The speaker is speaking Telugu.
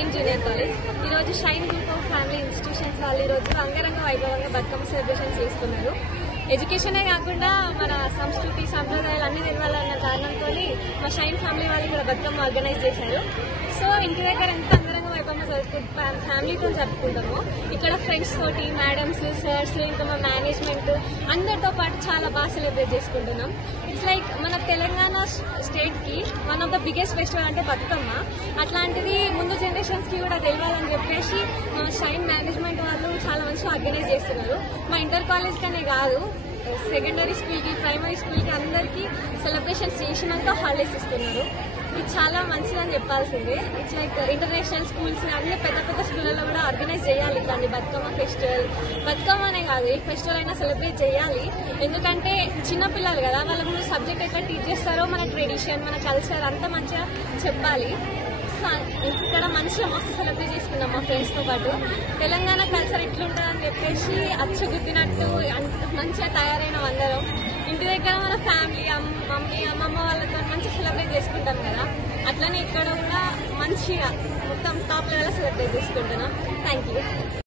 Shine junior college. ఈరోజు Shine group of family institutions వాళ్ళు ఈరోజు రంగరంగ వైభవంగా బతుకమ్మ సెలబ్రేషన్ చేస్తున్నారు. ఎడ్యుకేషనే కాకుండా మన సంస్కృతి సంప్రదాయాలు అన్ని నిలవాలన్న కారణంతో మా షైన్ ఫ్యామిలీ వాళ్ళు ఇక్కడ బతుకమ్మ ఆర్గనైజ్ చేశారు. సో ఇంటి దగ్గర ఎంత అంగరంగ వైభవంగా ఫ్యామిలీతో జరుపుకుంటాము. ఇక్కడ ఫ్రెండ్స్ తోటి, మేడమ్స్, సర్స్, ఇంకా మా మేనేజ్మెంట్ అందరితో పాటు చాలా బాగా సెలబ్రేట్ చేసుకుంటున్నాం. ఇట్స్ లైక్ మన తెలంగాణ స్టేట్ కి one of the biggest festival అంటే బతుకమ్మ. అట్లాంటిది ముందు జనరేషన్స్ కి కూడా తెలియాలని చెప్పేసి మా షైన్ మేనేజ్మెంట్ వాళ్ళు చాలా మంచిగా ఆర్గనైజ్ చేస్తున్నారు. మా ఇంటర్ కాలేజ్ కనే కాదు, సెకండరీ స్కూల్ కి, ప్రైమరీ స్కూల్ కి అందరికి సెలబ్రేషన్స్ చేసినాక హాలిడేస్ ఇస్తున్నారు. ఇది చాలా మంచిదని చెప్పాల్సిందే. ఇట్స్ లైక్ ఇంటర్నేషనల్ స్కూల్స్ అన్ని పెద్ద పెద్ద స్కూళ్ళలో కూడా ఆర్గనైజ్ చేయాలి ఇట్లాంటి బతుకమ్మ ఫెస్టివల్. బతుకమ్మ అనే కాదు, ఏ ఫెస్టివల్ అయినా సెలబ్రేట్ చేయాలి. ఎందుకంటే చిన్నపిల్లలు కదా, వాళ్ళకు సబ్జెక్ట్ ఎట్లా టీచ్ చేస్తారో మన ట్రెడిషన్, మన కల్చర్ అంతా మంచిగా చెప్పాలి. ఇక్కడ మంచిగా మస్తు సెలబ్రేట్ చేసుకున్నాం మా ఫ్రెండ్స్ తో పాటు. తెలంగాణ కల్చర్ ఎట్లుంటుందని చెప్పేసి అచ్చగుద్దినట్టు మంచిగా తయారైన అందరం. ఇంటి దగ్గర మన ఫ్యామిలీ, మమ్మీ, అమ్మమ్మ వాళ్ళతో మంచిగా సెలబ్రేట్ చేసుకుంటాం కదా, అట్లనే ఇక్కడ కూడా మంచిగా మొత్తం టాప్ లెవెల్ సెలబ్రేట్ చేసుకుంటున్నాం. Thank you.